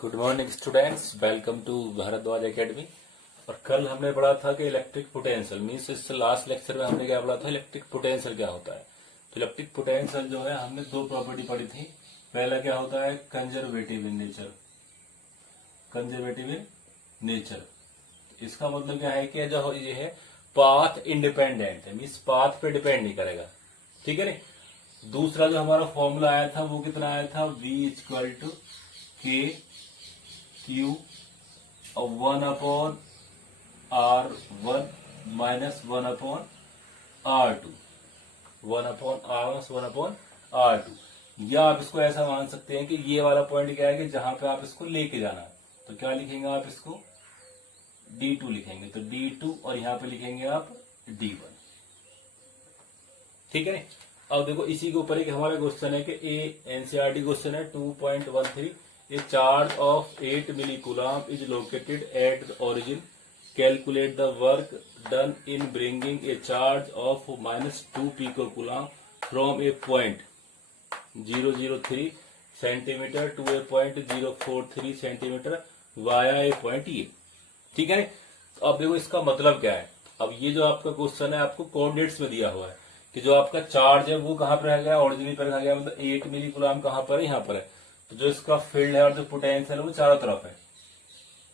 Good morning students, welcome to Bhardwaj academy. और कल हमने पढ़ा था कि इलेक्ट्रिक पोटेंशियल मीन्स इस लास्ट लेक्चर में हमने क्या पढ़ा था, इलेक्ट्रिक पोटेंशियल क्या होता है। तो इलेक्ट्रिक पोटेंशियल जो है हमने दो प्रॉपर्टी पढ़ी थी। पहला क्या होता है, conservative in nature. Conservative in nature इसका मतलब क्या है कि जो ये है पाथ इंडिपेंडेंट है, मीन्स पाथ पे डिपेंड नहीं करेगा, ठीक है नहीं। दूसरा जो हमारा फॉर्मूला आया था वो कितना आया था, V इक्वल टू के क्यू और 1/R1 minus 1/R2, 1/R1 1/R2। या आप इसको ऐसा मान सकते हैं कि ये वाला पॉइंट क्या है कि जहां पे आप इसको लेके जाना है, तो क्या लिखेंगे आप, इसको D2 लिखेंगे, तो D2 और यहां पे लिखेंगे आप D1, ठीक है नहीं। अब देखो इसी के ऊपर एक हमारा क्वेश्चन है कि एनसीईआरटी क्वेश्चन है 2.13, a charge of 8 milli coulomb is located at the origin, calculate the work done in bringing a charge of -2 pico coulomb from a point 003 centimetre to a point 043 centimetre via a point A, ठीक है। अब देखो इसका मतलब क्या है। अब ये जो आपका क्वेश्चन है आपको कोऑर्डिनेट्स में दिया हुआ है कि जो आपका चार्ज है वो कहां पर रह गया, ओरिजिन पर रखा गया, मतलब 8 मिली कूलम कहां पर है, यहां पर है। तो जो इसका फील्ड है और जो पोटेंशियल है वो चारों तरफ है,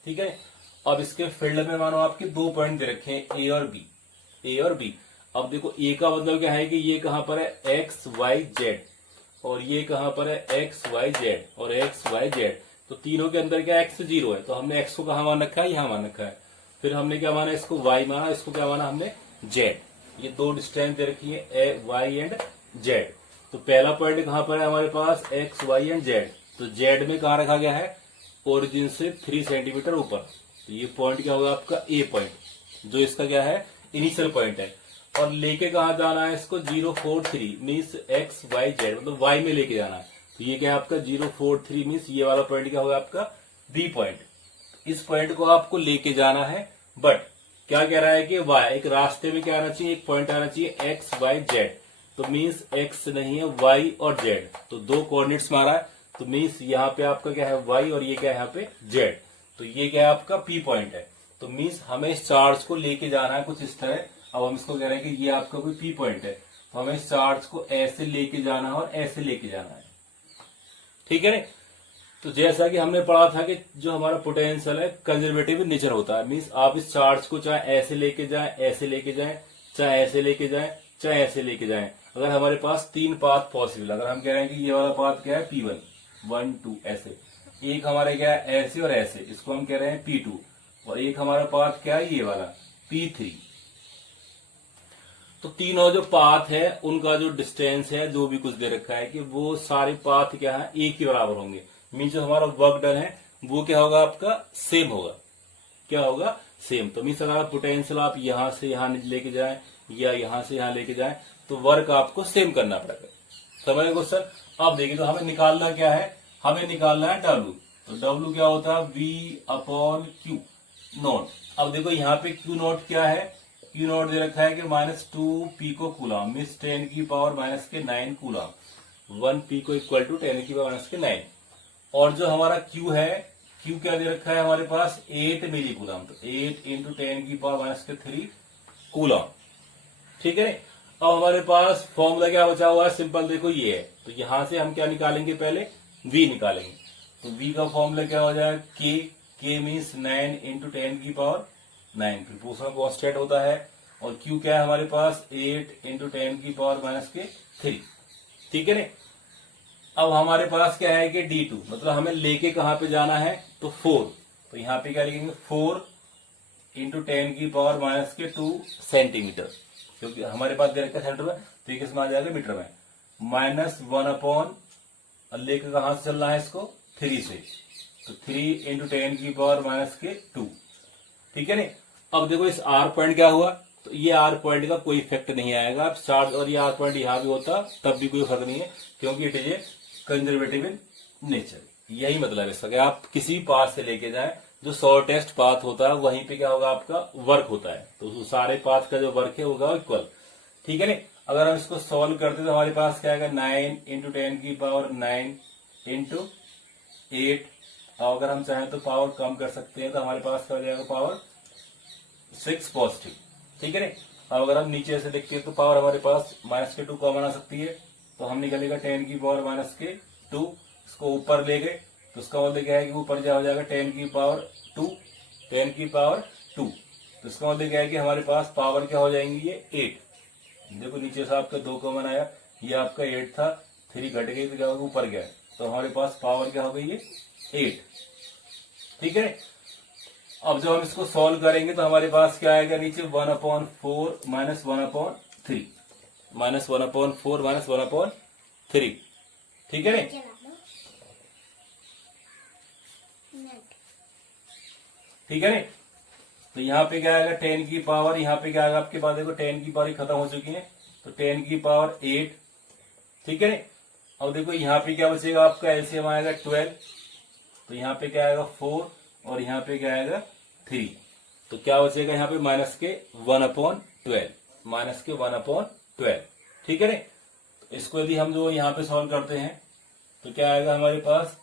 ठीक है। अब इसके फील्ड में मानो आपके दो पॉइंट दे रखे हैं, ए और बी, ए और बी। अब देखो ए का मतलब क्या है कि ये कहां पर है, एक्स वाई जेड, और ये कहां पर है, एक्स वाई जेड और एक्स वाई जेड। तो तीनों के अंदर क्या एक्स 0 है, तो हमने एक्स को कहां मान रखा है, यहां मान रखा है। फिर हमने क्या माना, इसको वाई माना, इसको क्या माना हमने, जेड। ये दो डिस्टेंस दे रखी है, वाई एंड जेड। तो पहला पॉइंट कहां पर है हमारे पास, एक्स वाई एंड जेड। तो जेड में कहां रखा गया है, ओरिजिन से 3 सेंटीमीटर ऊपर। तो ये पॉइंट क्या होगा आपका, ए पॉइंट, जो इसका क्या है, इनिशियल पॉइंट है। और लेके कहां जाना है इसको, 043 मीन्स एक्स वाई जेड, मतलब वाई में लेके जाना है। तो ये क्या है आपका 043 मीन्स ये वाला पॉइंट क्या होगा आपका, बी पॉइंट। इस पॉइंट को आपको लेके जाना है, बट क्या कह रहा है कि वाई, एक रास्ते में क्या आना चाहिए, एक पॉइंट आना चाहिए एक्स वाई जेड। तो मीन्स एक्स नहीं है, वाई और जेड, तो दो कोऑर्डिनेट्स मारा है। तो मीन्स यहाँ पे आपका क्या है, वाई, और ये क्या है यहाँ पे जेड। तो ये क्या है आपका पी पॉइंट है। तो मीन्स हमें इस चार्ज को लेके जाना है कुछ इस तरह। अब हम इसको कह रहे हैं कि ये आपका कोई पी पॉइंट है, तो हमें इस चार्ज को ऐसे लेके जाना है और ऐसे लेके जाना है, ठीक है ना। तो जैसा कि हमने पढ़ा था कि जो हमारा पोटेंशियल है कंजर्वेटिव नेचर होता है, मीन्स आप इस चार्ज को चाहे ऐसे लेके जाएं, ऐसे लेके जाएं, चाहे ऐसे लेके जाएं, चाहे ऐसे लेके जाएं। अगर हमारे पास तीन पाथ पॉसिबल, अगर हम कह रहे हैं कि ये वाला पाथ क्या है, P1 1 2 ऐसे, एक हमारे क्या है ऐसे और ऐसे, इसको हम कह रहे हैं P2, और एक हमारा पाथ क्या है ये वाला P3। तो तीनों जो पाथ है उनका जो डिस्टेंस है, जो भी कुछ दे रखा है कि वो सारे पाथ क्या है, एक ही बराबर होंगे। मीन्स जो हमारा वर्क डन है वो क्या होगा आपका, सेम होगा। क्या होगा, सेम। तो मीन्स अगर पोटेंशियल आप यहां से यहां लेके जाएं या यहां से यहां लेके जाएं तो वर्क आपको सेम करना पड़ेगा। समझ गए क्वेश्चन। अब देखिए, तो हमें निकालना क्या है, हमें निकालना है डब्ल्यू। तो डब्ल्यू क्या होता है, V/Q नोट। अब देखो यहाँ पे Q नोट क्या है, Q नोट दे रखा है कि -2 pico coulomb means 10⁻⁻9 coulomb. 1 pico equal to 10⁻⁻9। और जो हमारा Q है, Q क्या दे रखा है हमारे पास, 8 मिली कूलम। तो 8 × 10⁻³ कूलम, ठीक है। अब हमारे पास फॉर्मूला क्या बचा हुआ है, सिंपल देखो ये है। तो यहां से हम क्या निकालेंगे, पहले V निकालेंगे। तो V का फॉर्मूला क्या हो जाएगा, K मीन्स 9 × 10⁻9, प्रोपोर्शनल कांस्टेंट होता है। और Q क्या है हमारे पास, 8 × 10⁻³ ठीक है ना। अब हमारे पास क्या है कि D2, मतलब हमें लेके कहां पे जाना है, तो 4। तो यहाँ पे क्या लिखेंगे, 4 × 10⁻² सेंटीमीटर, क्योंकि हमारे पास दे रखा है सेंटर में, तो ये किसमें आ जाएगा, मीटर में। -1 लेके कहां से चलना है इसको, 3 से, तो 3 × 10⁻², ठीक है ना। अब देखो इस R पॉइंट क्या हुआ, तो ये R पॉइंट का कोई इफेक्ट नहीं आएगा चार्ज, और ये R पॉइंट यहां भी होता तब भी कोई फर्क नहीं है, क्योंकि it is a conservative in nature. यही मतलब है इसका कि आप किसी भी पाथ से लेके जाएं, जो शॉर्टेस्ट पाथ होता है वहीं पे क्या होगा आपका वर्क होता है। तो सारे पाथ का जो वर्क है होगा इक्वल, ठीक है ना। अगर हम इसको सॉल्व करते तो हमारे पास क्या आएगा, 9 × 10⁻9 × 8 और अगर हम चाहें तो पावर कम कर सकते हैं, तो हमारे पास क्या हो जाएगा, पावर 6 पॉजिटिव, ठीक है ना। अब अगर हम नीचे से देखते हैं तो पावर हमारे पास -2 कॉमन आ सकती है, तो हम निकलेगा 10 की पावर -2, इसको ऊपर ले गए तो उसका मतलब क्या है कि ऊपर क्या हो जाएगा 10 की पावर 2, 10 की पावर 2, तो इसका मतलब क्या है कि हमारे पास पावर क्या हो जाएंगी ये 8। देखो नीचे से आपका 2 कॉमन आया, ये आपका 8 था, 3 घट गई तो क्या होगा ऊपर गया, तो हमारे पास पावर क्या हो गई ये 8, ठीक है। अब जब हम इसको सॉल्व करेंगे तो हमारे पास क्या आएगा नीचे 1/4 -1/3, -1/4 -1/3, ठीक है ना। ठीक है ना, तो यहाँ पे क्या आएगा 10 की पावर, यहाँ पे क्या आएगा आपके पास, देखो 10 की पावर ही खत्म हो चुकी है, तो 10 की पावर 8, ठीक है ना। अब देखो यहाँ पे क्या बचेगा आपका, एलसीएम आएगा 12, तो यहाँ पे क्या आएगा 4 और यहाँ पे क्या आएगा 3, तो क्या बचेगा यहाँ पे -1/12, -1/12, ठीक है ना। तो इसको यदि हम जो यहाँ पे सॉल्व करते हैं तो क्या आएगा हमारे पास,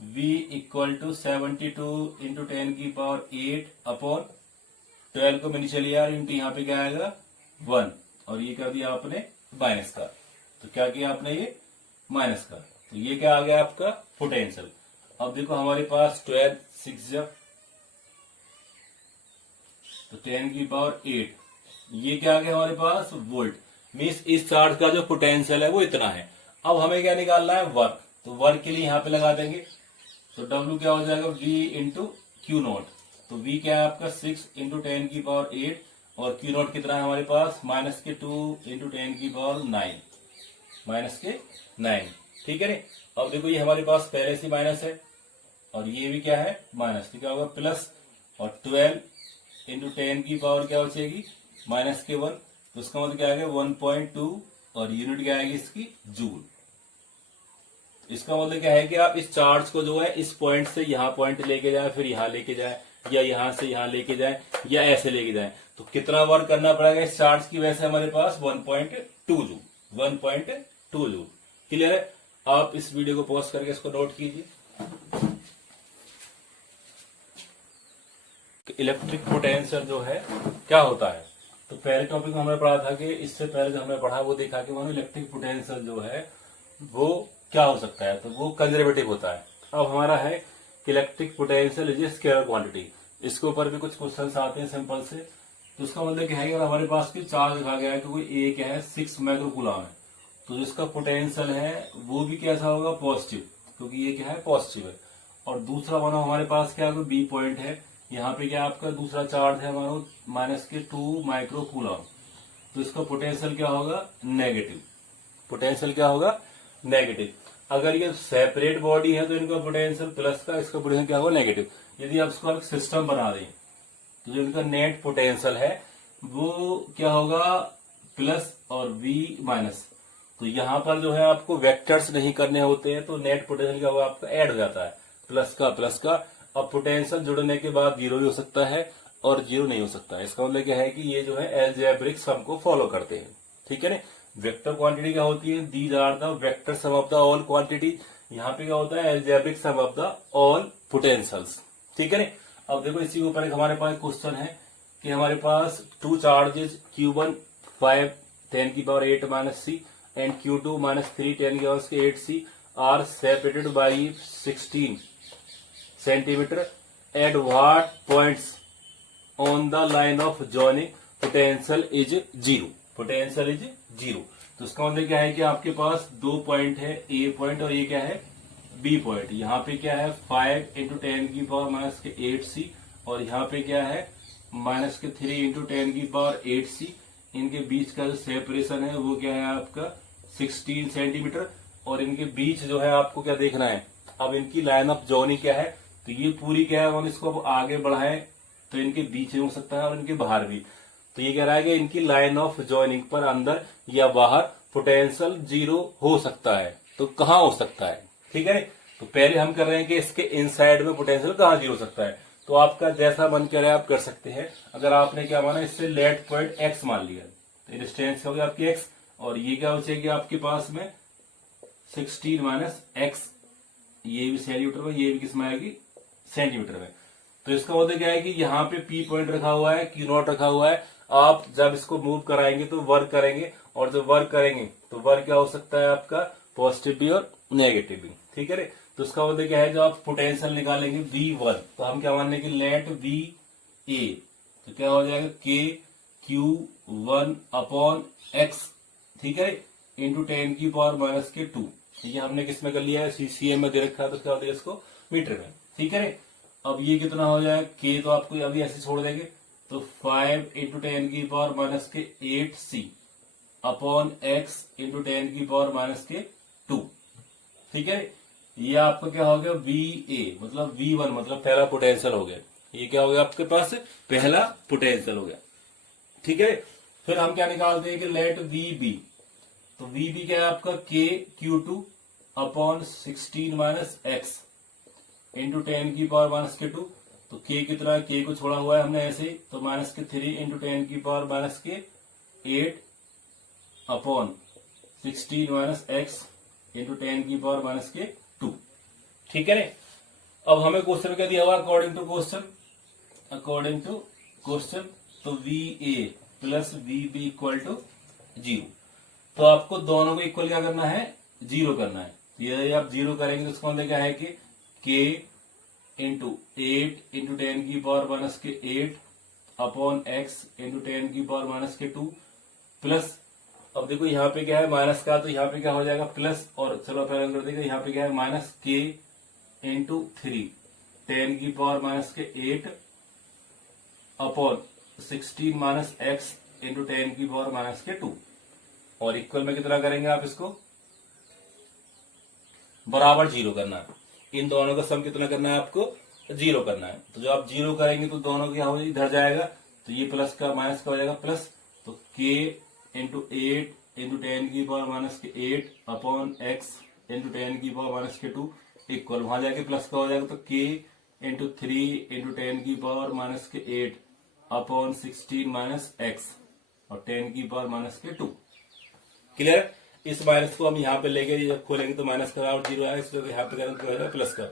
v = 72 × 10 की पावर 8/12 को मैंने चलिए यार इंटू यहाँ पे क्या आएगा 1, और ये कर दिया आपने माइनस का, तो क्या किया आपने ये माइनस का, तो ये क्या आ गया आपका पोटेंशियल। अब देखो हमारे पास 12 6 तो 10 की पावर 8, ये क्या आ गया हमारे पास वोल्ट, मीन्स इस चार्ज का जो पोटेंशियल है वो इतना है। अब हमें क्या निकालना है, वर्क, तो वर्क के लिए यहाँ पे लगा देंगे, तो W क्या हो जाएगा V × Q0, तो V क्या है आपका 6 × 10 की पावर 8, और Q0 कितना है हमारे पास -2 × 10 की पावर 9, ठीक है ना। अब देखो ये हमारे पास पहले से माइनस है और ये भी क्या है माइनस, तो क्या होगा प्लस, और 12 × 10 की पावर क्या बचेगी -1, तो उसका मतलब क्या आएगा 1.2, और यूनिट क्या आएगी इसकी जूल। इसका मतलब क्या है कि आप इस चार्ज को जो है इस पॉइंट से यहाँ पॉइंट लेके जाए, फिर यहाँ लेके जाए, या यहाँ से यहाँ लेके जाए, या ऐसे लेके जाए, तो कितना वर्क करना पड़ेगा इस चार्ज की वजह से हमारे पास 1.2 जूल, 1.2 जूल। क्लियर है। आप इस वीडियो को पॉज करके इसको नोट कीजिए। इलेक्ट्रिक पोटेंशियल जो है क्या होता है, तो पहले टॉपिक में हमने पढ़ा था कि इससे पहले जो हमने पढ़ा वो देखा कि इलेक्ट्रिक पोटेंशियल जो है वो क्या हो सकता है, तो वो कंजर्वेटिव होता है। अब हमारा है कि electric potential is a scalar quantity, इसके ऊपर भी कुछ क्वेश्चन आते हैं सिंपल से। तो उसका मतलब क्या है कि हमारे पास की चार्ज लिखा गया है कि कोई ए क्या है 6 माइक्रोकूलम है, तो जिसका पोटेंशियल है वो भी कैसा होगा पॉजिटिव, क्योंकि ये क्या है पॉजिटिव है। और दूसरा मानो हमारे पास क्या है बी पॉइंट है, यहाँ पे क्या आपका दूसरा चार्ज है हमारा -2 माइक्रोकूलम, तो इसका पोटेंशियल क्या होगा नेगेटिव, पोटेंशियल क्या होगा नेगेटिव। अगर ये सेपरेट बॉडी है तो इनका पोटेंशियल प्लस का, इसका पोटेंशियल क्या होगा नेगेटिव। यदि आप इसको एक सिस्टम बना दें तो जो इनका नेट पोटेंशियल है वो क्या होगा प्लस और V माइनस, तो यहाँ पर जो है आपको वेक्टर्स नहीं करने होते हैं, तो नेट पोटेंशियल क्या होगा आपका ऐड हो जाता है प्लस का। अब पोटेंशियल जुड़ने के बाद 0 भी हो सकता है और 0 नहीं हो सकता है। इसका मतलब क्या है कि ये जो है अलजेब्रिक सम को फॉलो करते हैं, ठीक है ना। वेक्टर क्वांटिटी क्या होती है, these are the vector sum of the all quantity, यहाँ पे क्या होता है algebraic sum of the all potentials, ठीक है ना। अब देखो इसी के ऊपर एक हमारे पास क्वेश्चन है कि हमारे पास 2 चार्जेस Q1 5 10 की पावर 8 - C एंड Q2 -3 10 की power 8 C are separated by 16 centimetre at what points on the line of joining potential is 0, potential is 0। तो इसका मतलब क्या है कि आपके पास 2 पॉइंट है, ए पॉइंट और ये क्या है बी पॉइंट। यहाँ पे क्या है 5 × 10 की पावर -8C और यहाँ पे क्या है -3 × 10 की पावर 8C। इनके बीच का जो सेपरेशन है वो क्या है आपका 16 सेंटीमीटर, और इनके बीच जो है आपको क्या देखना है, अब इनकी लाइन ऑफ जॉइनिंग क्या है, तो ये पूरी क्या है हम इसको अब आगे बढ़ाएं तो इनके बीच में हो सकता है और इनके बाहर भी। तो ये कह रहा है कि इनकी लाइन ऑफ जॉइनिंग पर अंदर या बाहर पोटेंशियल 0 हो सकता है, तो कहाँ हो सकता है, ठीक है। तो पहले हम कर रहे हैं कि इसके इनसाइड में पोटेंशियल कहाँ 0 हो सकता है, तो आपका जैसा मन करे आप कर सकते हैं। अगर आपने क्या माना इससे लेट पॉइंट x मान लिया तो डिस्टेंस हो गया आपकी x, और ये क्या बचेगी आपके पास में 16 - x, ये भी सेंटीमीटर में, ये भी किस में आएगी सेंटीमीटर में। तो इसका मतलब क्या है कि यहाँ पे P पॉइंट रखा हुआ है, Q नॉट रखा हुआ है। आप जब इसको मूव कराएंगे तो वर्क करेंगे, और जब वर्क करेंगे तो वर्क क्या हो सकता है आपका, पॉजिटिव भी और नेगेटिव भी, ठीक है। तो इसका मतलब क्या है, जो आप पोटेंशियल निकालेंगे V1, तो हम क्या मान लेंगे, लेट V A, तो क्या हो जाएगा KQ1 अपॉन X, ठीक है, इंटू 10⁻⁻²। ये हमने किस में कर लिया है, CCM में दे रखा है, तो क्या हो जाएगा इसको मीटर में, ठीक है। अब ये कितना हो जाएगा, K तो आपको अभी ऐसे छोड़ देंगे, तो 5 इंटू 10⁻⁸ अपॉन X इंटू 10⁻², ठीक है। ये आपका क्या हो गया, VA मतलब V1 मतलब पहला पोटेंशियल हो गया। ये क्या हो गया आपके पास, पहला पोटेंशियल हो गया, ठीक है। फिर हम क्या निकालते हैं कि लेट VB, तो VB क्या है आपका KQ2 अपॉन 16 - X इंटू 10⁻²। तो K कितना है, K को छोड़ा हुआ है हमने ऐसे, तो -3 इंटू 10⁻⁸ अपॉन 16 - X इंटू 10⁻², ठीक है। अब हमें क्वेश्चन में क्या दिया हुआ, अकॉर्डिंग टू क्वेश्चन, तो VA plus VB equal to 0। तो आपको दोनों को इक्वल क्या करना है, 0 करना है। तो यदि आप 0 करेंगे तो इसका मतलब क्या है कि K into 8 into 10⁻⁸ upon X into 10⁻², plus, अब देखो यहाँ पे क्या है माइनस का, तो यहाँ पे क्या हो जाएगा प्लस, और चलो पहले कर देंगे, यहाँ पे क्या है minus K into 3 10⁻⁸ upon 16 - X into 10⁻², और इक्वल में कितना करेंगे आप, इसको बराबर 0 करना है। इन दोनों का सम कितना करना है आपको, 0 करना है। तो जब आप 0 करेंगे तो दोनों क्या हो, इधर जाएगा, तो ये प्लस का माइनस का हो जाएगा प्लस, तो K into 8 into 10⁻⁸ upon X into 10⁻², equal, वहां जाके प्लस का हो जाएगा, तो K into 3 into 10⁻⁸ upon 16 - X और 10⁻²। क्लियर। इस माइनस को हम यहाँ पे लेके जब खोलेंगे तो माइनस का बराबर 0 आएगा, इसलिए यहाँ पे करेंगे तो प्लस का।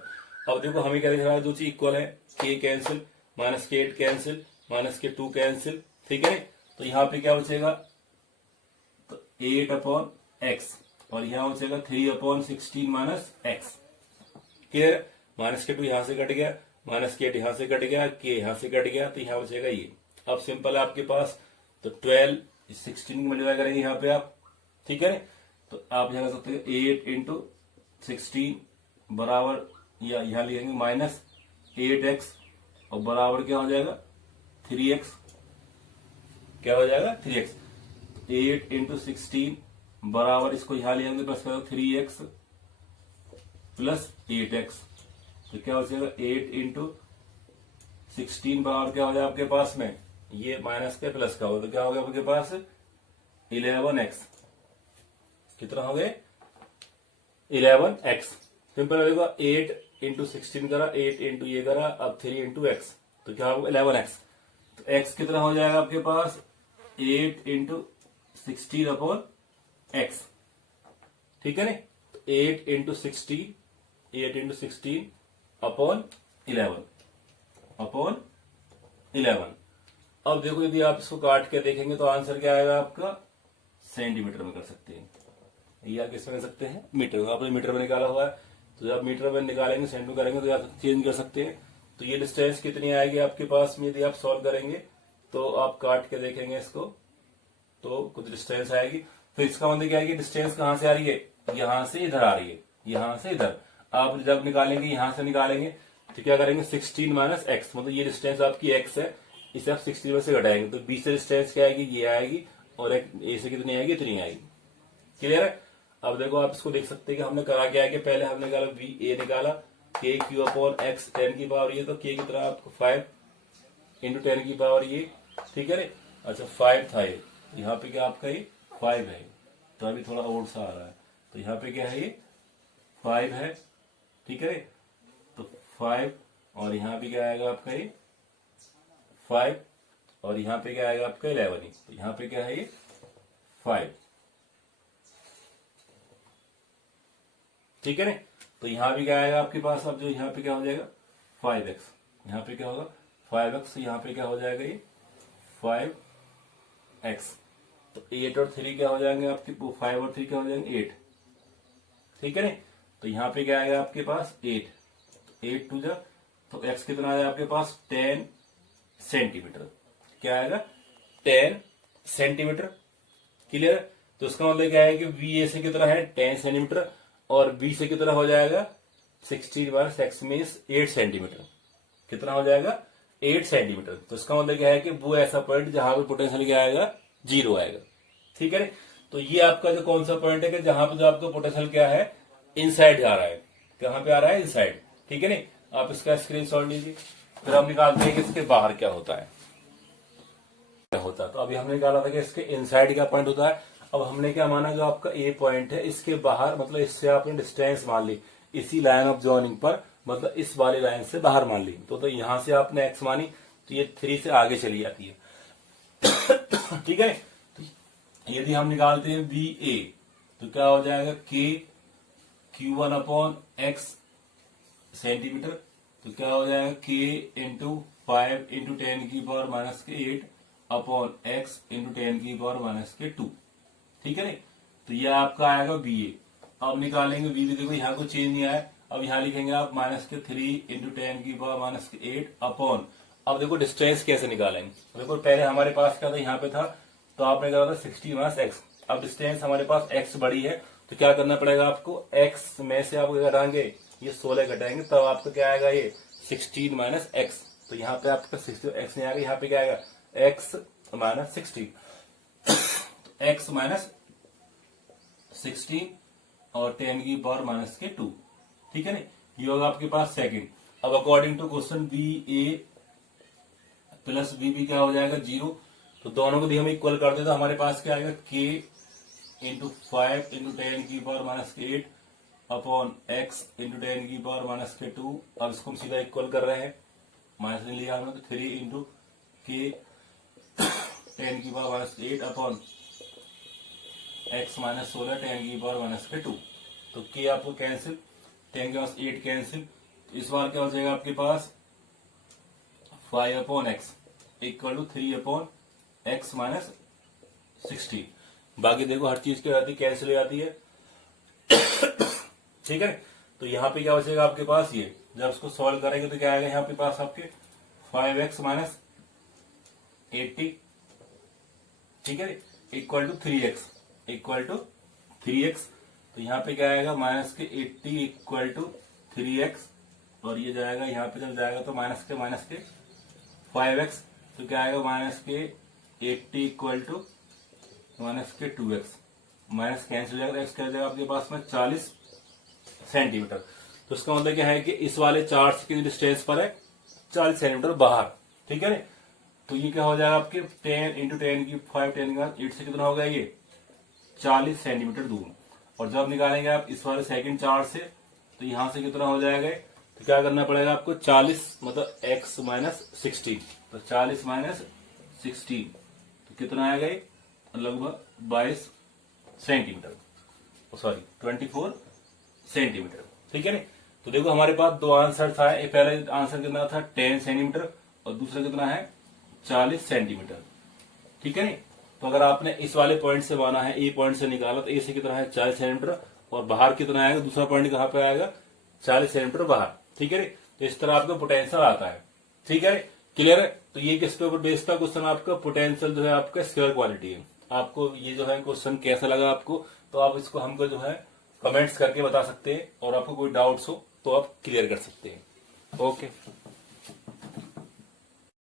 अब देखो हमें क्या दिख रहा है, दो चीज इक्वल है, K कैंसिल, -8 कैंसिल, -2 कैंसिल, ठीक है। तो यहाँ पे क्या बचेगा, तो 8 अपॉन X, और यहाँ बचेगा 3 अपॉन 16 - X, क्लियर। -2 यहाँ से कट गया, -8 यहाँ से कट गया, K यहाँ से कट गया, तो यहाँ बचेगा ये। अब सिंपल है आपके पास, तो 12 16 मल्टीप्लाई करेंगे यहाँ पे आप, ठीक है। तो आप यहाँ कर सकते हैं 8 इंटू 16 बराबर, या यहाँ लिखेंगे -8X, और बराबर क्या हो जाएगा 3X, क्या हो जाएगा 3X। 8 इंटू 16 बराबर, इसको यहाँ ले आएंगे प्लस करो 3X प्लस 8X, तो क्या हो जाएगा 8 इंटू 16 बराबर क्या हो जाएगा आपके पास में, ये माइनस का प्लस का हो, तो क्या हो गया आपके पास 11X, कितना हो गए 11X। सिंपल देखो 8 इंटू 16 करा, 8 इंटू ये करा, अब 3 इंटू X, तो क्या होगा 11X। तो X कितना हो जाएगा आपके पास 8 इंटू 16 अपॉन X, ठीक है ना। तो 8 इंटू 16 अपॉन 11। अब देखो यदि आप इसको काट के देखेंगे तो आंसर क्या आएगा आपका, सेंटीमीटर में कर सकते हैं, या किस में कर सकते हैं, मीटर में। आपने मीटर में निकाला हुआ है, तो जब मीटर में निकालेंगे सेंट में करेंगे तो या चेंज कर सकते हैं। तो ये डिस्टेंस कितनी आएगी आपके पास में, यदि आप सॉल्व करेंगे तो आप काट के देखेंगे इसको, तो कुछ डिस्टेंस आएगी। फिर इसका मतलब क्या है कि डिस्टेंस कहाँ से आ रही है, यहां से इधर आ रही है, यहां से इधर। आप जब निकालेंगे यहां से निकालेंगे तो क्या करेंगे 16 - X, मतलब ये डिस्टेंस आपकी X है, इसे आप 16 में से घटाएंगे तो B से डिस्टेंस क्या आएगी, ये आएगी, और A से कितनी आएगी, इतनी आएगी, क्लियर है। अब देखो आप इसको देख सकते हैं कि हमने करा क्या है कि पहले हमने निकाला VA निकाला, KQ अपॉन X 10 की पावर ये, तो K की तरह आपको 5 इंटू 10 की पावर ये, ठीक है रे। अच्छा 5 था ये, यहाँ पे क्या आपका ये 5 है, तो अभी थोड़ा ओड सा आ रहा है, तो यहाँ पे क्या है ये 5 है, ठीक है। तो 5, और यहाँ पे क्या आएगा आपका ये 5, और यहाँ पे क्या आएगा आपका 11 ही, तो यहाँ पे क्या है ये 5, ठीक है ना। तो यहाँ भी क्या आएगा आपके पास, अब जो यहाँ पे क्या हो जाएगा 5x, यहाँ पे क्या होगा 5x, यहाँ पे क्या हो जाएगा ये 5x। तो 8 और 3 क्या हो जाएंगे आपके, 5 और 3 क्या हो जाएंगे 8, ठीक है नहीं। तो यहाँ पे क्या आएगा आपके पास 8, 8 टू जा, तो x कितना आएगा आपके पास 10 सेंटीमीटर, क्या आएगा 10 सेंटीमीटर, क्लियर। तो इसका मतलब क्या है कि VA से कितना है 10 सेंटीमीटर और B से कितना हो जाएगा 16 माइनस x मीन्स 8 सेंटीमीटर, कितना हो जाएगा 8 सेंटीमीटर। तो इसका मतलब क्या है कि वो ऐसा पॉइंट जहां पे पोटेंशियल क्या आएगा 0 आएगा, ठीक है। तो ये आपका जो कौन सा पॉइंट है कि जहां पे जो आपका पोटेंशियल क्या है इनसाइड जा रहा है, कहां पे आ रहा है इनसाइड, ठीक है नहीं। आप इसका स्क्रीनशॉट लीजिए, फिर हम निकालते हैं कि इसके बाहर क्या होता है, क्या होता है। तो अभी हमने निकाला था कि इसके इनसाइड क्या पॉइंट होता है। अब हमने क्या माना जो आपका ए पॉइंट है इसके बाहर, मतलब इससे आपने डिस्टेंस मान ली इसी लाइन ऑफ जॉइनिंग पर, मतलब इस वाली लाइन से बाहर मान ली। तो यहां से आपने एक्स मानी तो ये 3 से आगे चली जाती है, ठीक है। तो यदि हम निकालते हैं बी ए तो क्या हो जाएगा के Q1 अपॉन एक्स सेंटीमीटर, तो क्या हो जाएगा के इंटू 5 इंटू 10 की पावर माइनस के 8 अपॉन एक्स इंटू 10 की पावर माइनस के 2, ठीक है नहीं। तो ये आपका आएगा बी ए। अब निकालेंगे बी, देखो यहाँ को चेंज नहीं आया, अब यहाँ लिखेंगे आप माइनस के 3 इंटू 10 की पावर माइनस के 8 अपॉन, अब देखो डिस्टेंस कैसे निकालेंगे। देखो पहले हमारे पास क्या था, यहाँ पे था तो आपने कहा था 60 माइनस एक्स। अब डिस्टेंस हमारे पास एक्स बड़ी है तो क्या करना पड़ेगा आपको, एक्स में से आप घटाएंगे ये 16 घटाएंगे तब आपका क्या आएगा ये 16 माइनस एक्स। तो यहाँ पे आपका 60 एक्स नहीं आएगा, यहाँ पे क्या आएगा एक्स माइनस 16, एक्स माइनस 16 और 10 की पावर माइनस के 2, ठीक है ना। ये होगा आपके पास सेकंड। अब according to question B A plus B B क्या हो जाएगा 0। तो दोनों को भी हम इक्वल कर दे तो हमारे पास क्या आएगा के इंटू 5 इंटू 10 की पावर माइनस के 8 अपॉन एक्स इंटू 10 की पावर माइनस के 2। अब इसको हम सीधा इक्वल कर रहे हैं, माइनस ने लिया हमने, तो 3 इंटू के 10 की पावर माइनस के 8 अपॉन एक्स माइनस 16 10 की पावर माइनस के 2। तो के आपको कैंसिल, 10 के पास 8 कैंसिल, तो इस बार क्या हो जाएगा आपके पास 5 upon X equal to 3 upon X minus 16। बाकी देखो हर चीज क्या जाती है कैंसिल हो जाती है, ठीक है। तो यहाँ पे क्या बचेगा आपके पास, ये जब उसको सॉल्व करेंगे तो क्या आएगा यहाँ पे पास आपके 5x माइनस 80, ठीक है, equal to 3x equal to 3x। तो यहाँ पे क्या आएगा माइनस के 80 इक्वल टू 3x और ये जाएगा यहाँ पे जब जाएगा तो माइनस के 5x, तो क्या आएगा माइनस के 80 इक्वल टू माइनस के 2x, माइनस कैंसिल हो जाएगा, एक्स क्या जाएगा आपके पास में 40 सेंटीमीटर। तो इसका मतलब क्या है कि इस वाले चार्ट की डिस्टेंस पर है 40 सेंटीमीटर बाहर, ठीक है ना। तो ये क्या हो जाएगा आपके 10 इंटू 10 की 5 10 का 8 से कितना होगा ये 40 सेंटीमीटर दूर। और जब निकालेंगे आप इस वाले सेकंड चार्ट से तो यहां से कितना हो जाएगा, तो क्या करना पड़ेगा आपको 40 मतलब x माइनस 16, तो 40 माइनस 16 तो कितना आएगा ये लगभग 22 सेंटीमीटर, सॉरी 24 सेंटीमीटर, ठीक है ना। तो देखो हमारे पास दो आंसर था, पहला आंसर कितना था 10 सेंटीमीटर और दूसरा कितना है 40 सेंटीमीटर, ठीक है ना। तो अगर आपने इस वाले पॉइंट से माना है, ए पॉइंट से निकाला तो ए से कितना है 40 सेंटीमीटर और बाहर कितना आएगा, दूसरा पॉइंट कहां पे आएगा 40 सेंटीमीटर बाहर, ठीक है। तो इस तरह आपका पोटेंशियल आता है, ठीक है, क्लियर है। तो ये किसके ऊपर बेस्ड था क्वेश्चन, आपका पोटेंशियल जो है आपका स्केलर क्वांटिटी है। आपको ये जो है क्वेश्चन कैसा लगा आपको, तो आप इसको हमको जो है कमेंट्स करके बता सकते हैं और आपको कोई डाउट्स हो तो आप क्लियर कर सकते हैं। ओके।